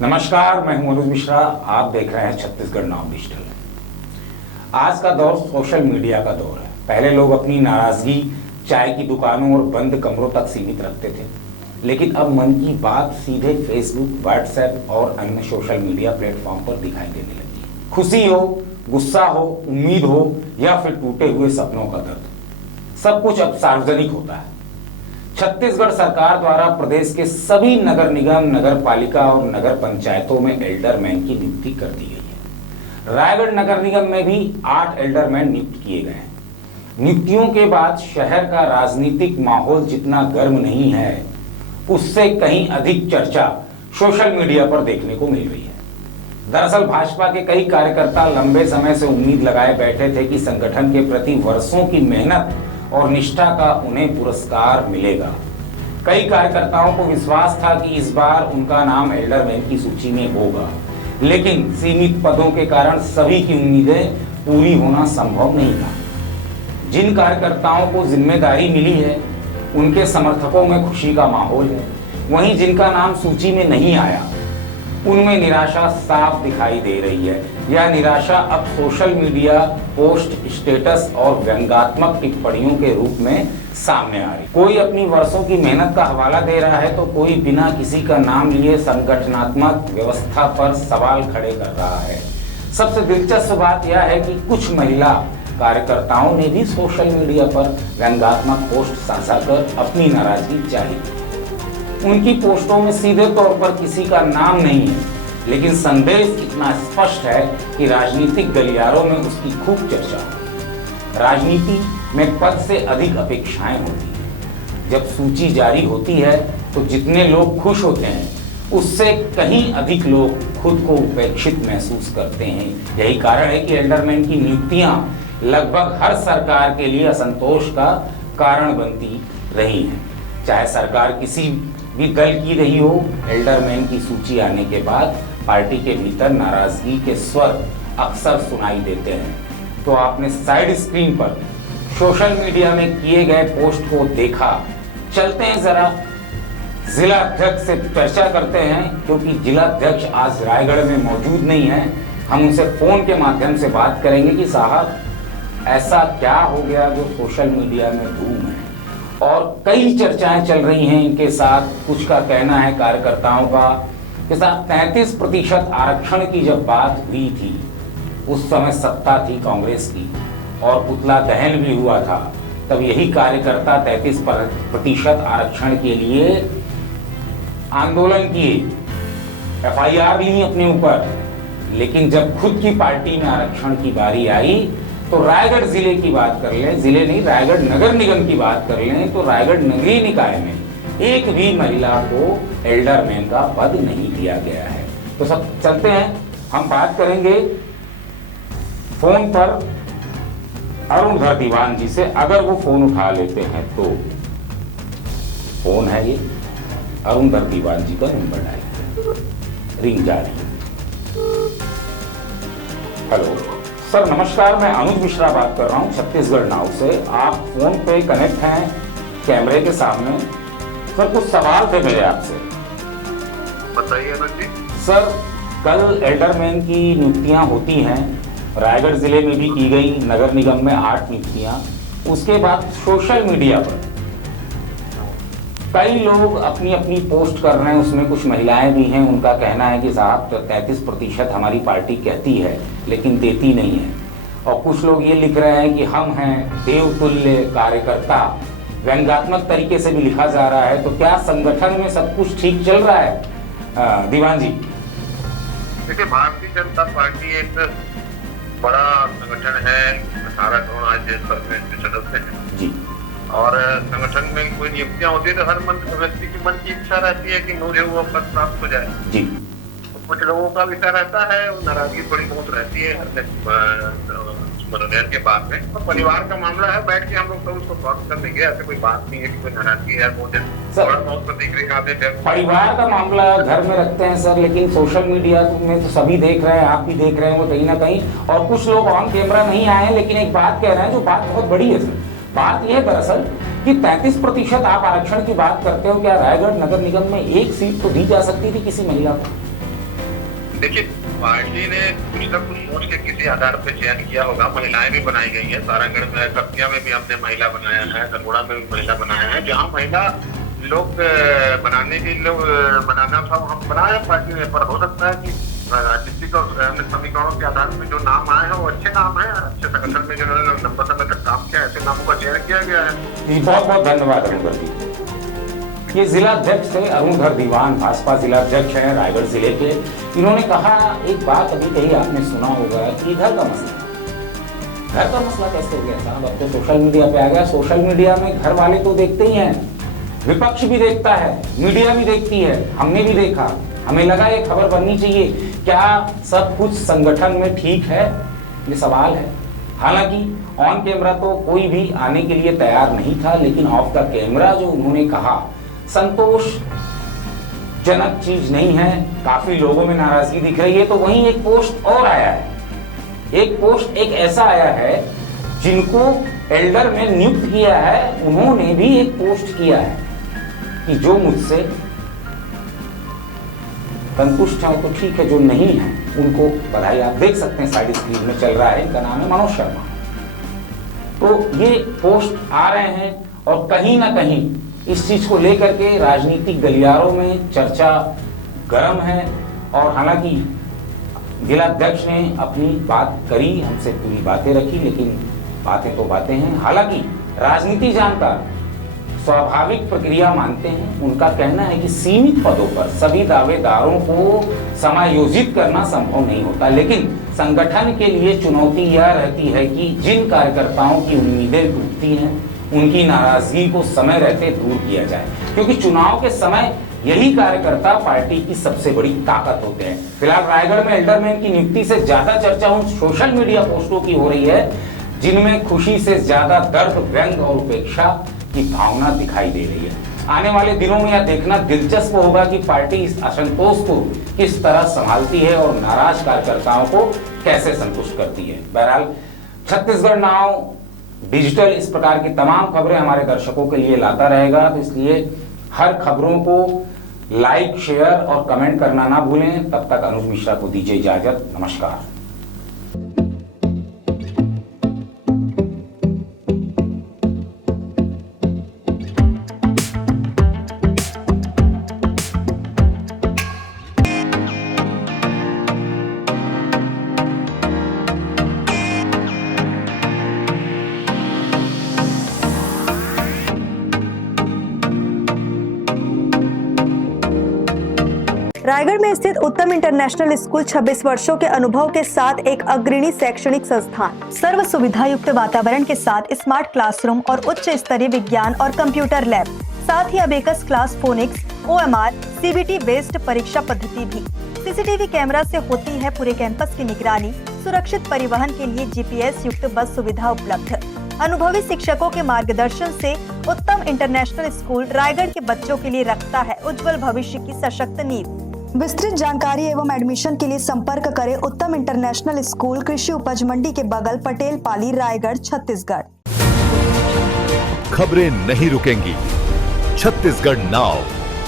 नमस्कार, मैं हूं अनुज मिश्रा। आप देख रहे हैं छत्तीसगढ़ नाउ डिजिटल। आज का दौर सोशल मीडिया का दौर है। पहले लोग अपनी नाराजगी चाय की दुकानों और बंद कमरों तक सीमित रखते थे, लेकिन अब मन की बात सीधे फेसबुक, व्हाट्सएप और अन्य सोशल मीडिया प्लेटफॉर्म पर दिखाई देने लगी है। खुशी हो, गुस्सा हो, उम्मीद हो या फिर टूटे हुए सपनों का दर्द, सब कुछ अब सार्वजनिक होता है। छत्तीसगढ़ सरकार द्वारा प्रदेश के सभी नगर निगम, नगर पालिका और नगर पंचायतों में एल्डरमैन की नियुक्ति कर दी गई है। रायगढ़ नगर निगम में भी 8 एल्डरमैन नियुक्त किए गए हैं। नियुक्तियों के बाद शहर का राजनीतिक माहौल जितना गर्म नहीं है, उससे कहीं अधिक चर्चा सोशल मीडिया पर देखने को मिल रही है। दरअसल भाजपा के कई कार्यकर्ता लंबे समय से उम्मीद लगाए बैठे थे कि संगठन के प्रति वर्षों की मेहनत और निष्ठा का उन्हें पुरस्कार मिलेगा। कई कार्यकर्ताओं को विश्वास था कि इस बार उनका नाम एल्डरमैन की सूची में होगा, लेकिन सीमित पदों के कारण सभी की उम्मीदें पूरी होना संभव नहीं था। जिन कार्यकर्ताओं को जिम्मेदारी मिली है, उनके समर्थकों में खुशी का माहौल है। वहीं जिनका नाम सूची में नहीं आया, उनमें निराशा साफ दिखाई दे रही है। यह निराशा अब सोशल मीडिया पोस्ट, स्टेटस और व्यंग्यात्मक टिप्पणियों के रूप में सामने आ रही। कोई अपनी वर्षों की मेहनत का हवाला दे रहा है, तो कोई बिना किसी का नाम लिए संगठनात्मक व्यवस्था पर सवाल खड़े कर रहा है। सबसे दिलचस्प बात यह है कि कुछ महिला कार्यकर्ताओं ने भी सोशल मीडिया पर व्यंग्यात्मक पोस्ट साझा कर अपनी नाराजगी जाहिर की। उनकी पोस्टों में सीधे तौर पर किसी का नाम नहीं है, लेकिन संदेश इतना स्पष्ट है कि राजनीतिक गलियारों में उसकी खूब चर्चा होती है। राजनीति में पद से अधिक अपेक्षाएं होती हैं। जब सूची जारी होती है तो जितने लोग खुश होते हैं, उससे कहीं अधिक लोग खुद को उपेक्षित महसूस करते हैं। यही कारण है कि एल्डरमैन की नियुक्तियां लगभग हर सरकार के लिए असंतोष का कारण बनती रही हैं। चाहे सरकार किसी भी दल की रही हो, एल्डरमैन की सूची आने के बाद पार्टी के भीतर नाराजगी के स्वर अक्सर सुनाई देते हैं। तो आपने साइड स्क्रीन पर सोशल मीडिया में किए गए पोस्ट को देखा। चलते हैं जरा जिला अध्यक्ष से चर्चा करते हैं, क्योंकि जिला अध्यक्ष आज रायगढ़ में मौजूद नहीं है। हम उनसे फोन के माध्यम से बात करेंगे कि साहब, ऐसा क्या हो गया जो सोशल मीडिया में धूम है और कई चर्चाएं चल रही हैं इनके साथ। कुछ का कहना है कार्यकर्ताओं का कि साथ 33% आरक्षण की जब बात हुई थी, उस समय सत्ता थी कांग्रेस की और पुतला दहन भी हुआ था। तब यही कार्यकर्ता 33% आरक्षण के लिए आंदोलन किए, FIR ली अपने ऊपर। लेकिन जब खुद की पार्टी में आरक्षण की बारी आई, तो रायगढ़ जिले की बात कर लें, जिले नहीं रायगढ़ नगर निगम की बात कर लें, तो रायगढ़ नगरीय निकाय में एक भी महिला को एल्डरमैन का पद नहीं दिया गया है। तो सब चलते हैं, हम बात करेंगे फोन पर अरुणधर दीवान जी से, अगर वो फोन उठा लेते हैं तो। फोन है ये, अरुणधर दीवान जी का नंबर डायल, रिंग जा रही है। हेलो सर, नमस्कार। मैं अनुज मिश्रा बात कर रहा हूँ छत्तीसगढ़ नाउ से। आप फोन पे कनेक्ट हैं कैमरे के सामने। सर, कुछ सवाल थे मेरे आपसे। बताइए अनुज जी। सर, कल एल्डरमैन की नियुक्तियां होती हैं, रायगढ़ जिले में भी की गई, नगर निगम में 8 नियुक्तियां। उसके बाद सोशल मीडिया पर कई लोग अपनी अपनी पोस्ट कर रहे हैं, उसमें कुछ महिलाएं भी हैं। उनका कहना है कि साहब 33% हमारी पार्टी कहती है लेकिन देती नहीं है। और कुछ लोग ये लिख रहे हैं कि हम हैं देवतुल्य कार्यकर्ता, व्यंग्यात्मक तरीके से भी लिखा जा रहा है। तो क्या संगठन में सब कुछ ठीक चल रहा है दीवान जी? देखिए, भारतीय जनता पार्टी एक बड़ा संगठन है। 18 करोड़ आज देश भर में सदस्य हैं जी। और संगठन में कोई नियुक्तियां होती है तो हर व्यक्ति की मन की इच्छा रहती है कि मुझे वो पद प्राप्त हो जाए जी। कुछ लोगों का विचार रहता है, नाराजगी बड़ी बहुत रहती है हर मनोनयन के बाद में। और परिवार का मामला है, बैठ के हम लोग तो उसको सॉल्व कर देंगे। ऐसे कोई बात नहीं है कि कोई नाराजगी है। बहुत प्रतिक्रिया देते हैं। परिवार का मामला घर में रखते हैं सर, लेकिन सोशल मीडिया में तो सभी देख रहे हैं, आप भी देख रहे हैं वो कहीं ना कहीं। और कुछ लोग ऑन कैमरा नहीं आए हैं, लेकिन एक बात कह रहे हैं जो बात बहुत बड़ी है सर। बात यह है दरअसल कि 33% आप आरक्षण की बात करते हो, क्या रायगढ़ नगर निगम में एक सीट तो दी जा सकती थी किसी महिला को? देखिए, पार्टी ने कुछ न कुछ सोच के किसी आधार पे चयन किया होगा। महिलाएं भी बनाई गई है, सारंगढ़ में, कपतिया में भी हमने महिला बनाया है, दरगोड़ा में भी महिला बनाया है। जहाँ महिला लोग बनाने के लोग बनाना था वहाँ बनाया पार्टी ने, पर हो सकता है कि राजनीतिक और समीकरणों के आधार पर जो नाम आए हैं वो अच्छे नाम है, अच्छे संगठन में जिन्होंने लंबा समय तक काम किया, ऐसे नामों का चयन किया गया है। बहुत बहुत धन्यवाद अरुणधर जी। ये जिला अध्यक्ष थे अरुणधर दीवान, भाजपा जिला अध्यक्ष हैं रायगढ़ जिले के। इन्होंने कहा एक बात अभी कही आपने सुना होगा कि घर का मसला कैसे हो गया साहब, अब तो सोशल मीडिया पे आ गया। सोशल मीडिया में घर वाले तो देखते ही हैं, विपक्ष भी देखता है, मीडिया भी देखती है, हमने भी देखा, हमें लगा ये खबर बननी चाहिए। क्या सब कुछ संगठन में ठीक है, ये सवाल है। हालांकि ऑन कैमरा तो कोई भी आने के लिए तैयार नहीं था, लेकिन ऑफ द कैमरा जो उन्होंने कहा संतोषजनक चीज नहीं है, काफी लोगों में नाराजगी दिख रही है। तो वहीं एक पोस्ट और आया है, एक पोस्ट एक ऐसा आया है जिनको एल्डर में नियुक्त किया है, उन्होंने भी एक पोस्ट किया है कि जो मुझसे संतुष्ट है तो ठीक है, जो नहीं है उनको बधाई। आप देख सकते हैं साइड स्क्रीन में चल रहा है, इनका नाम है मनोज शर्मा। तो ये पोस्ट आ रहे हैं और कहीं ना कहीं इस चीज को लेकर के राजनीतिक गलियारों में चर्चा गर्म है। और हालांकि जिलाध्यक्ष ने अपनी बात करी, हमसे पूरी बातें रखी, लेकिन बातें तो बातें हैं। हालांकि राजनीति जानकार स्वाभाविक प्रक्रिया मानते हैं। उनका कहना है कि सीमित पदों पर सभी दावेदारों को समायोजित करना संभव नहीं होता, लेकिन संगठन के लिए चुनौती यह रहती है कि जिन कार्यकर्ताओं की उम्मीदें टूटती हैं उनकी नाराजगी को समय रहते दूर किया जाए, क्योंकि चुनाव के समय यही कार्यकर्ता पार्टी की सबसे बड़ी ताकत होते हैं। फिलहाल रायगढ़ में एल्डरमैन की नियुक्ति से ज्यादा चर्चा उन सोशल मीडिया पोस्टों की हो रही है जिनमें खुशी से ज्यादा दर्द, व्यंग और उपेक्षा की भावना दिखाई दे रही है। आने वाले दिनों में यह देखना दिलचस्प होगा कि पार्टी इस असंतोष को किस तरह संभालती है और नाराज कार्यकर्ताओं को कैसे संतुष्ट करती है। बहरहाल छत्तीसगढ़ नाउ डिजिटल इस प्रकार की तमाम खबरें हमारे दर्शकों के लिए लाता रहेगा, तो इसलिए हर खबरों को लाइक, शेयर और कमेंट करना ना भूलें। तब तक अनुज मिश्रा को दीजिए इजाजत। नमस्कार। रायगढ़ में स्थित उत्तम इंटरनेशनल स्कूल 26 वर्षों के अनुभव के साथ एक अग्रणी शैक्षणिक संस्थान, सर्व सुविधा युक्त वातावरण के साथ स्मार्ट क्लासरूम और उच्च स्तरीय विज्ञान और कंप्यूटर लैब, साथ ही abacus class, phonics, OMR, CBT based परीक्षा पद्धति भी। CCTV कैमरा से होती है पूरे कैंपस की निगरानी। सुरक्षित परिवहन के लिए GPS युक्त बस सुविधा उपलब्ध। अनुभवी शिक्षकों के मार्गदर्शन से उत्तम इंटरनेशनल स्कूल रायगढ़ के बच्चों के लिए रखता है उज्जवल भविष्य की सशक्त नींव। विस्तृत जानकारी एवं एडमिशन के लिए संपर्क करें उत्तम इंटरनेशनल स्कूल, कृषि उपज मंडी के बगल, पटेल पाली, रायगढ़, छत्तीसगढ़। खबरें नहीं रुकेंगी। छत्तीसगढ़ नाउ।